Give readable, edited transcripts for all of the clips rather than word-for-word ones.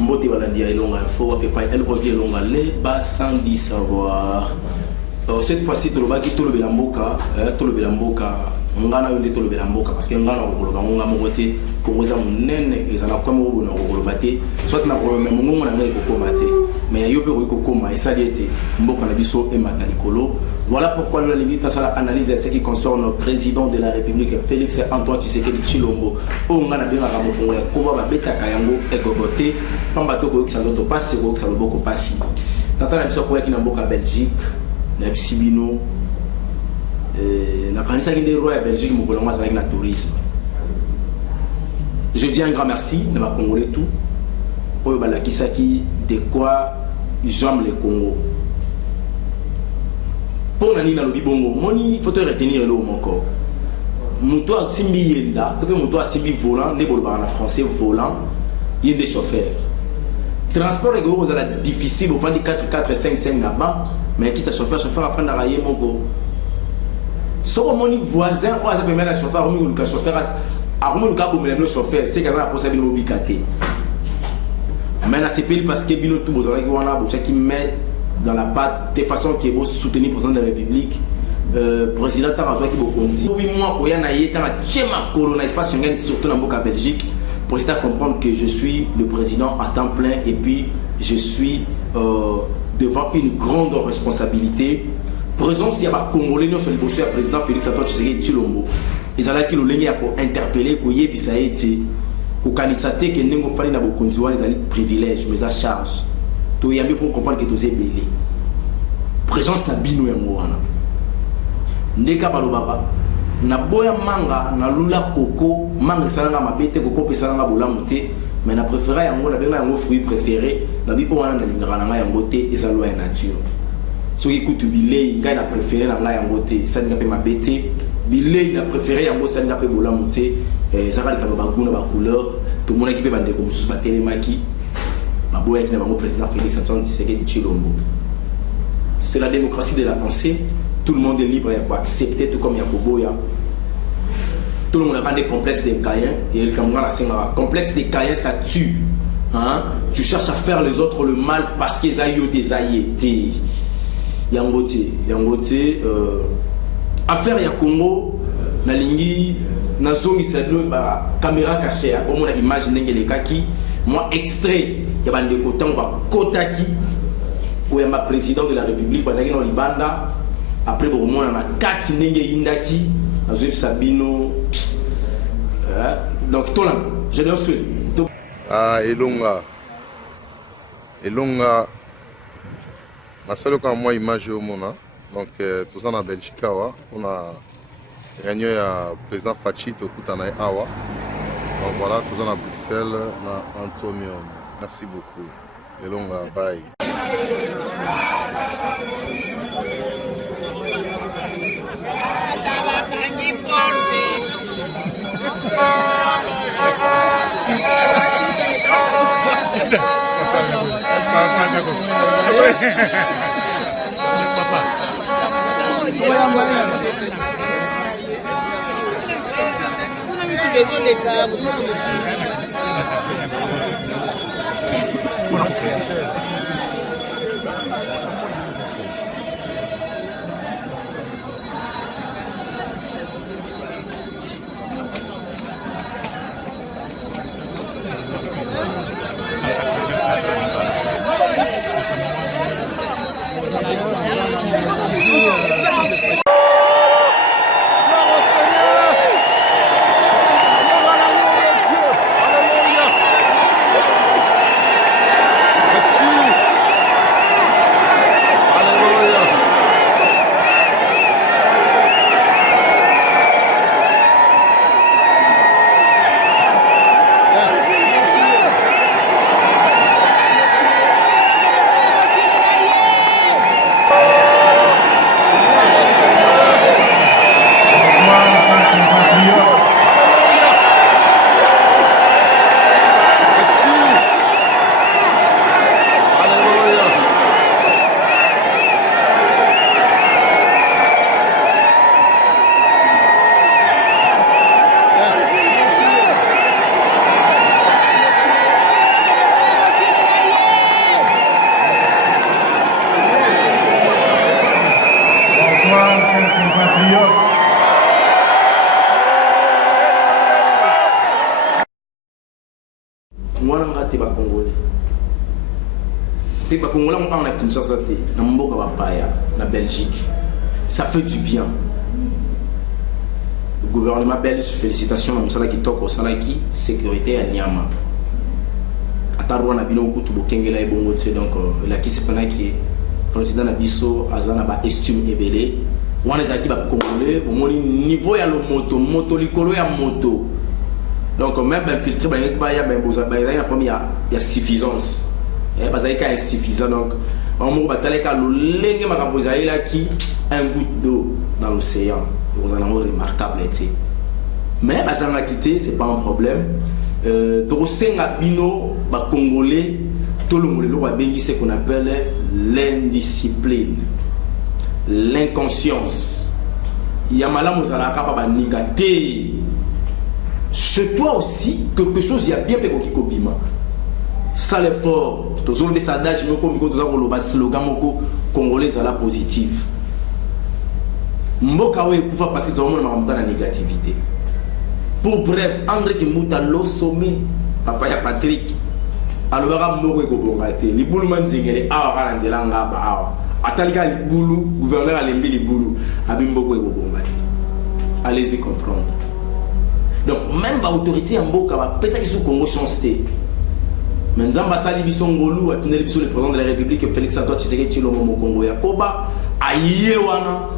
Mbote Balandia Elonga Info, elle revient Elonga Leba sans dire savoir. Cette fois-ci, tout le Belamboka, ngana yonde to lobela mboka parce que ngana okoloba ngonga mokote kongoza munene ezala kwa mo na okoloba te soit na problème mongongo na ngai kokoma te mais yo pe kokoma esali ete mboka na biso e mata likolo. Voilà pourquoi nous limite à ça analyse à ce qui concerne le président de la République Félix Antoine Tshisekedi Tshilombo ongana benga ka mokongo ya koba ba betaka yango egogote pamba to ko kisalo to passe ko kisalo boko pasi tata na biso ko yakina mboka Belgique na bisibino la France qui est roi de Belgique, avec le tourisme. Je dis un grand merci de ma Congolais tout. Pour de quoi j'aime le Congo. Pour Nani na lobi bongo, moni faut retenir le mon corps. Mouto a simbi yenda, to que mouto a simbi volant, ne bol en français volant, yende chauffeur. Transport est gros, c'est difficile au fond de 4 5 5 là-bas, mais qui t'a chauffeur à fin d'arrailler mon go. So mon voisin ou ça permet à chauffeur ou le chauffeur à le cas où le chauffeur c'est quand même possible de mobiliser mais là c'est parce que bino tout vous avez qui met dans la patte de façon qui est pour soutenir le président de la République président Tarazoa qui beaucoup dit oui moi pour y en aller dans la chema corona espace Schengen surtout dans la Belgique pour essayer de comprendre que je suis le président à temps plein et puis je suis devant une grande responsabilité. Présence il y a un Congolais sur le président Félix Antoine Tshisekedi Tshilombo. Ils allaient qui l'olengé à interpeller pour y bisa été pour canisate que n'engo fali na bokonziwa les alliés privilèges mais à charge. To yambi pour comprendre que tous est belé. Présence na bino ya ngwana. Ndeka balobaba na boya manga na lula koko manga salanga mabete koko pesalanga bolamu te mais na préféré yango na benga yango fruit préféré na bi wana na lingana nga yango te eza loi ya nature. Ce qui coûte billet, il a préféré la main en beauté, ça n'a pas ma bêté. Billet, il a préféré en beauté, ça n'a pas la monté. Ça va être la couleur. Tout le monde qui peut bander comme sous ma télémaki. Ma boîte qui n'a pas mon président Félix Antoine Tshisekedi Tshilombo. C'est la démocratie de la pensée. Tout le monde est libre à accepter, tout comme Yakoboya. Tout le monde a pas des complexes des Caïens. Et le Cameroun a un complexe des Caïens, ça tue. Hein? Tu cherches à faire les autres le mal parce qu'ils aillent des aïeux. Yangote affaire ya Congo na lingi na zongi sedlo ba caméra cachée au mon image ndenge le kaki moi extrait ya bande ko tamba kotaki ko ya président de la République parce que dans libanda après bon mon na 4 ndenge yindaki na zo Sabino donc tout là je le suis Elonga ma seule quand moi image au monde donc tout ça en Belgique on a réunion à président Fachi au Koutana Awa donc voilà tout ça à Bruxelles na Antonio merci beaucoup et longa bye. moi nga te ba congolais te ba congolais on a Kinshasa te na mboka ba paya na Belgique ça fait du bien. Le gouvernement belge, félicitations à Moussala qui toque au Salaki, sécurité à Niama. À Tarouana Bino Koutou Bokengela et Bongote, donc la qui se prend qui est président Nabiso, Azana ba estime et belé. On les a dit congolais, au niveau ya le moto licolo ya moto. Donc même infiltré, il y a suffisance. Il y a insuffisant donc. On m'a dit que le qui un goutte d'eau dans l'océan. Vous en avez remarquable. Mais bazanga quitté, c'est pas un problème. Donc Bino, Congolais, tout le monde a ce qu'on appelle l'indiscipline, l'inconscience. Il y a malheur chez toi aussi, quelque chose y a bien péco qui cobima. Ça l'effort. Tous les sondages, nous avons le slogan congolais à la positive. Mboka we kufa parce que tout le monde m'a la négativité. Pour bref, André Kimuta lo sommet, papa ya Patrick. Alors va moko ko bongate. Libulu manzengele awa karanzela ngaba awa. Atalika libulu, gouverneur alembi libulu, abimboko ko bongate. Allez-y comprendre. Donc même l'autorité en Mboka va pesa ki sous Congo chancité. Mais Nzamba sali biso ngolu atindeli biso le président de la République Félix Antoine Tshisekedi Tshilombo mo Congo ya Koba ayiye wana.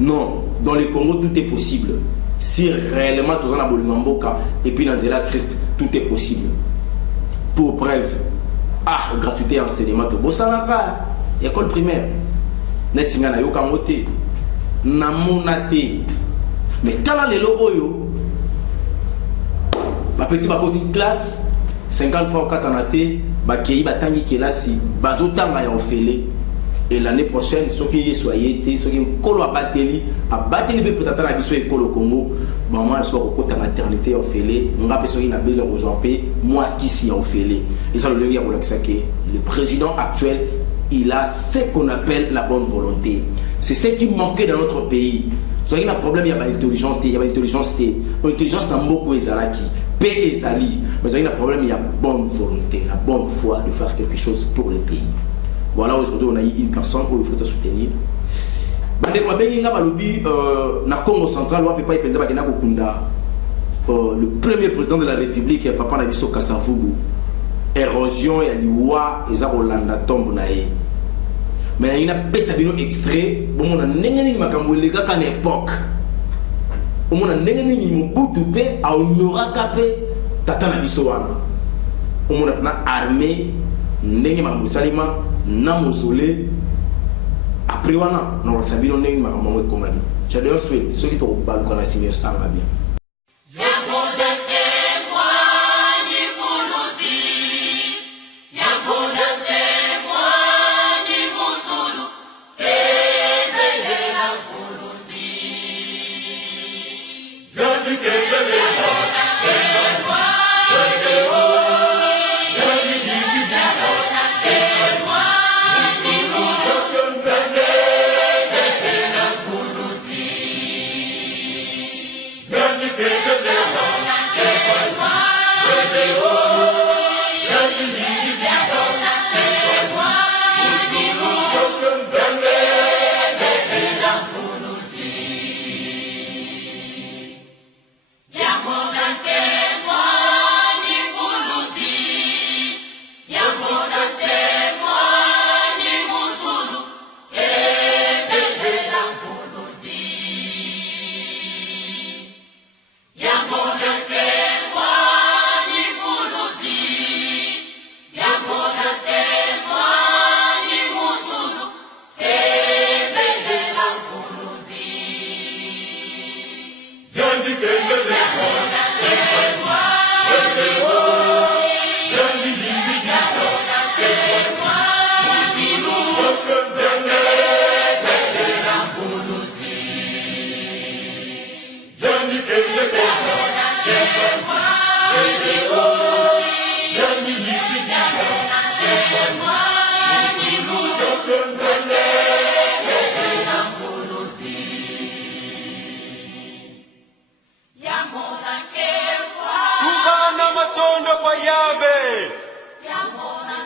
Non, dans le Congo tout est possible. Si réellement tout ça Mboka et puis dans la Christ, tout est possible. Pour preuve, gratuité enseignement de Bossanaka, école primaire. Netinga na yoka moté, namonate. Mais tala lelo oyo, ma petite petite classe, 50 francs katanate, bakei batangi kelasi, bazotanga ya ofele. Et l'année prochaine, ceux qui soyez été, ceux qui ont battu, peut-être à l'école au Congo, maman, elle soit au côté maternité au fêlé, on a besoin d'une belle aujourd'hui, moi qui s'y au fêlé. Et ça, le président actuel, il a ce qu'on appelle la bonne volonté. C'est ce qui manquait dans notre pays. Il y a un problème, il y a l'intelligence, l'intelligence n'a beaucoup ezalaki, paix ezali, mais il y a un problème, il y a bonne volonté, la bonne foi de faire quelque chose pour le pays. Voilà, aujourd'hui on a eu une personne où il faut te soutenir. Na Congo central, le premier président de la République, Papa Nabiso Kasavubu, érosion et loi et Rolanda tombe nae. Mais il y a un extrait, on a une époque. On a une à honora capé Tata Nabiso wana. On a une armée, Nengi Salima. Namosole après wana na wasabino nengi makambo komani j'adore ceux qui t'ont pas le signer ça va bien.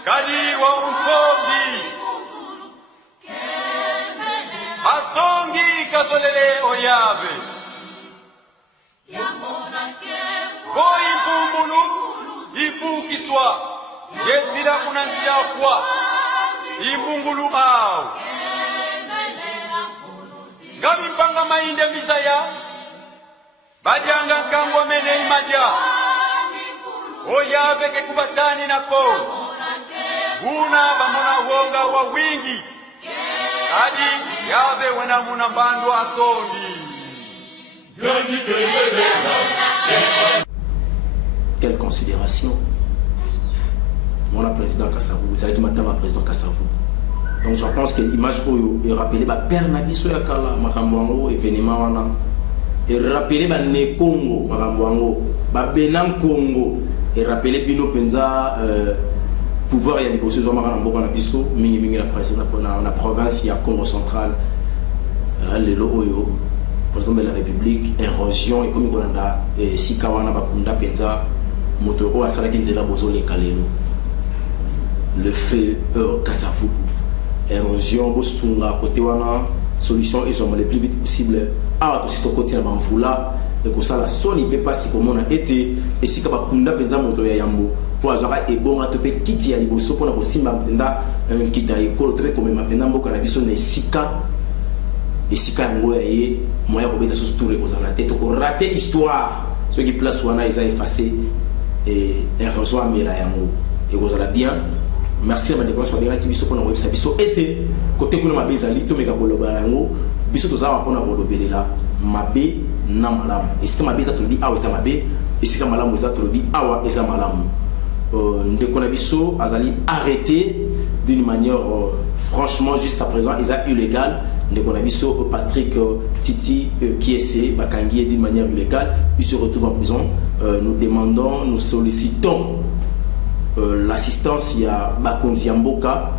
kali wa untongi asongi kazolele oyave koi mpumbulu ifu kiswa yevila kunantia kwa imbungulu au ngami mpanga mainde misaya bajanga kangwa mene imaja oyave ke kubatani na ko buna bamona wonga wa wingi hadi yave wena muna mbando asongi. Quelle considération. Mon président Kassavou, vous savez qui m'attend ma président Kassavou. Donc je pense que l'image est rappelée, Père Nabiso Yakala, Makamboango, événement wana. Et rappelé ne Congo, Makamboango, Benam Congo, et rappelé Bino Penza, pouvoir y a des processus Makamboango Nabiso, Mingi la président la province, il y a Congo central, le Oyo, président de la République, érosion, et comme Golanda, et Sikawana Bakunda Penza, Motoro Asalaki Nzela Bozo le Kalelo. Le fait Kassavou, érosion, Bosunga, côté wana, solution, ils ont le plus vite possible. Ah, tout ce côté à Banfoula, et que ça, la sonne, il peut passer comme on a été, et si Kabakunda Penza Moto Yambo, pour avoir et bon à te payer Kiti à Liboso, pour avoir aussi Mabenda, un Kita école, très comme Mabenda, Bokanabison, et Sika, et Sika Yango, et moyen pour mettre sur tout les causes à la tête, pour rater l'histoire, ceux qui placent Wana, ils ont effacé, et érosion à Mela Yango, et vous allez bien. Merci à ma déclaration de la qui biso pour nous website biso été côté que nous m'avons bezali to mega boloba yango biso to za wa pona bolobelela mabe na malamu est-ce que mabe za to bi awa za mabe est-ce que malamu za to bi awa eza malamu ndeko na biso azali arrêté d'une manière franchement jusqu'à présent ils a illégal ndeko na biso Patrick Titi qui essaie bakangi d'une manière illégale il se retrouve en prison nous demandons nous sollicitons l'assistance, il y a Bakonzi Mboka,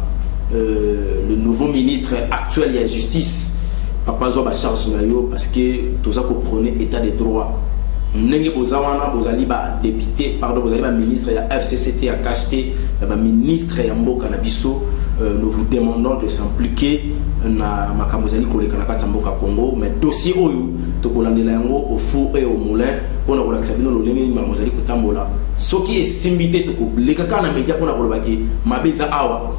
le nouveau ministre actuel, il y a justice. Papa Zoba charge parce que tout ça comprenait état des droits. Nenge Bozawana, Bozali député, pardon, Bozali ministre, il y a FCCT, il y a KHT, il y a ministre Mboka Nabiso. Nous vous demandons de s'impliquer na Makamozali Koleka Mboka Congo, mais dossier Oyo, Tokolandela Yango au four et au moulin, pour nous accepter le lenge Makamozali Kotambola. Ce qui est simbité, les caca na média pour la mabeza awa,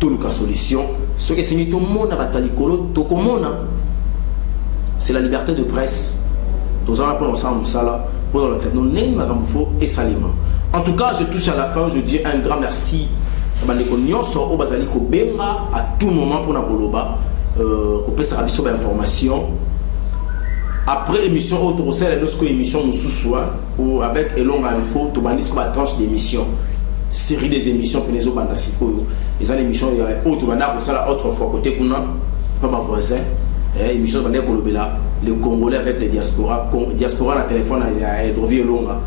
tout le solution. Ce qui est simbité, tout le monde a battu tout le monde. C'est la liberté de presse. Nous allons prendre ensemble ça pour l'accepter. Nous n'avons pas et salement. En tout cas, je touche à la fin. Je dis un grand merci à tout moment pour la Boloba. Pour faire des informations. Après l'émission Autorossel, lorsque l'émission nous soussoit, ou avec Elonga Info, tu bandis comme la tranche d'émission, série des émissions pour les autres bandasiko. Et ça l'émission il y a autre banda pour ça la autre fois côté qu'on a pas ma voisin, émission bandé pour le bela, les Congolais avec les diaspora la téléphone il y a Edrovi Elonga,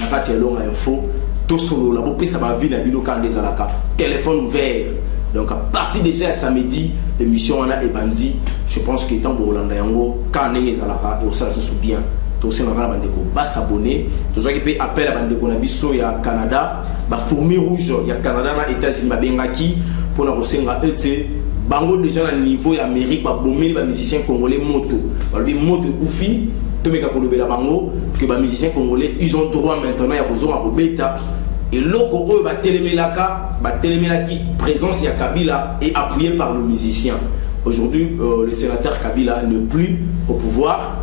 na kati Elonga Info, tout solo la bopé ça va vivre la bilo quand des alaka, téléphone ouvert. Donc à partir déjà samedi, l'émission on a bandi. Je pense qu'il est temps pour Hollande Yango quand les alaka et ça se souvient bien. Tout ça on a bandeko bas s'abonner. Tout ça qui peut appeler à bandeko na biso ya Canada, ba fourmi rouge ya Canada na États-Unis ba bengaki pour na kosenga ete bango déjà na niveau ya Amérique ba bomeli ba musiciens congolais moto. Ba bi moto kufi to meka ko lobela bango que ba musiciens congolais ils ont droit maintenant ya kozonga ko beta. Et loko oyo ba telemelaki présence ya Kabila est appuyé par le musicien. Aujourd'hui, le sénateur Kabila n'est plus au pouvoir.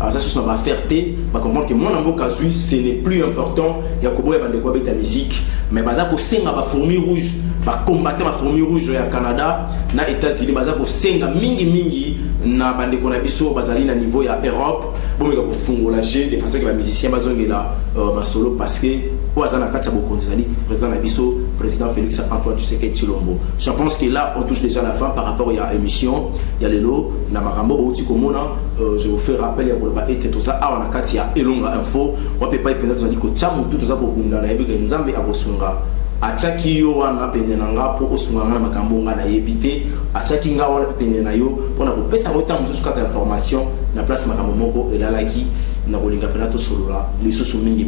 Alors ça, c'est ma fierté. On va comprendre que mon amour Kazui, ce n'est plus important. Il y a Kobo et Bandeko avec la musique. Mais Bazako Senga, ma fourmi rouge, va combattre ma fourmi rouge au Canada, na États-Unis, Bazako Senga mingi, na Bandeko Nabiso, Bazali na niveau ya Europe. Bon, mais pour fongolager de façon que les musiciens bazongé là, ma solo parce que Ouazana Katsabo Konzali, président Nabiso, président Félix Antoine Tshisekedi Tshilombo. Je pense que là, on touche déjà la fin par rapport à l'émission. Il y a les lots, na Marambo, Boutikomona. Je vous fais rappel, il y a pour le tout ça, on a Katia Elonga Info. On peut pas y pénétrer, on dit que Tcham, tout ça pour Bunda, na Ebi, Nzambe Abosunga. Achaki yo wana penenanga po osunganga makambo nga na yebite achaki nga wana penena yo pona ko pesa rota mususu kaka information na place makambo moko elalaki na kolinga pena to solola lisusu mingi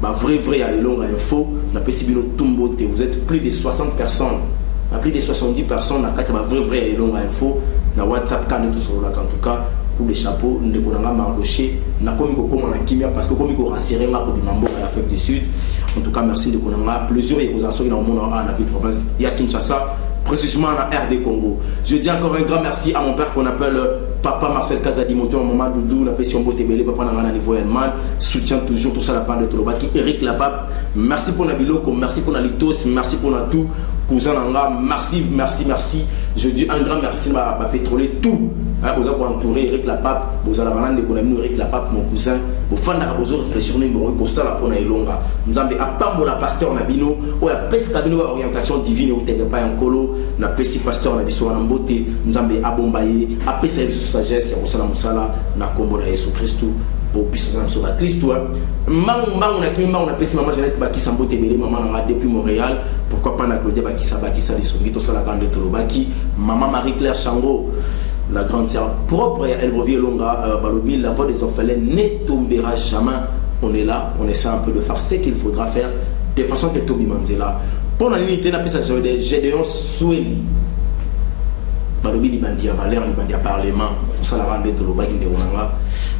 bah vrai à Elonga Info, na pesibino tumbote, vous êtes plus de 60 personnes, plus de 70 personnes, na kati bah vrai à Elonga Info, na WhatsApp kan tout sur là en tout cas pour les chapeaux, ne konanga marloché, na komi ko koma na kimia parce que komi ko rassurer ma ko bimambo à Afrique du Sud. En tout cas merci de konanga plusieurs et vous en soyez dans le monde en la ville province, il y a Kinshasa. Précisément en RD Congo. Je dis encore un grand merci à mon père qu'on appelle Papa Marcel Kazadimoto, Maman Doudou, la Pession Botebele, Papa Nangana niveau Elman, soutient toujours tout ça la part de Tolobaki, Eric Lapape, merci pour la Biloko, merci pour la Litos, merci pour la tout, cousin Nanga, merci. Je dis un grand merci à pétroler tout. Vous avez entouré Eric Lapape, vous avez la l'économie Eric Lapape, mon cousin, vous faites la réflexion, vous avez la pona Elonga. Nous avons appelé la pasteur Nabino, ou la pasteur orientation divine, ou t'es pas un colo, na pesi pasteur Nabiso Nambote, nous avons abombaye, appelé sa sagesse, ya Moussala Moussala, na combo na Yesu Christou, pour bisous sur la Christ, toi. On a pesi maman Jeannette Bakissa Mbote Bele, maman depuis Montréal, pourquoi pas na Claudia Bakissa de Sobi, tout ça la grande de Tolobaki, maman Marie-Claire Chango. La grande sœur propre, elle revient longa, Balobi, la voix des orphelins ne tombera jamais. On est là, on essaie un peu de faire ce qu'il faudra faire de façon que Tobi Manzela. Pour la limite, on a appelé ça Gédéon Soueli. Balobi, il bandit à Valère, il bandit à Parlement. On s'en a rendu de l'Oba qui est là.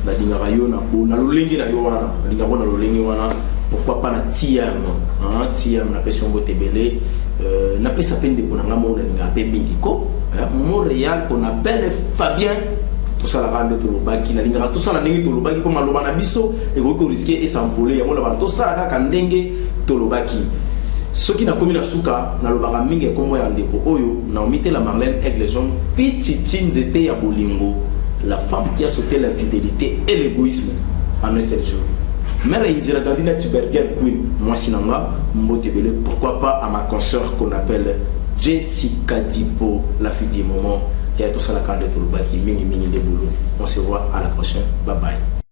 La Dingayo, na Lolengi, na Yowana, la Dingayo, na Lolengi, pourquoi pas la Tiam, Tiam, la pression Botebele. Na pesa peine de konanga mo na bembindiko Montréal qu'on appelle Fabien tout ça la rande Tolobaki na lingara tout ça la ndenge Tolobaki pour maloba na biso et ko risquer et s'envoler yango la tout ça la ndenge Tolobaki ce qui na komi na suka na lobaka mingi kombo ya ndeko oyo na omité la Marlène Aigle Jaune Pichichi Nzete ya bolingo la femme qui a sauté l'infidélité et l'égoïsme en un seul jour. Mère Indira Gandhi Tuberger Queen, moi Sinanga, Mbotebele, pourquoi pas à ma consoeur qu'on appelle Jessica Dipo, la fille du moment, et à tout ça la carte de Tolobaki, mini de boulot. On se voit à la prochaine. Bye bye.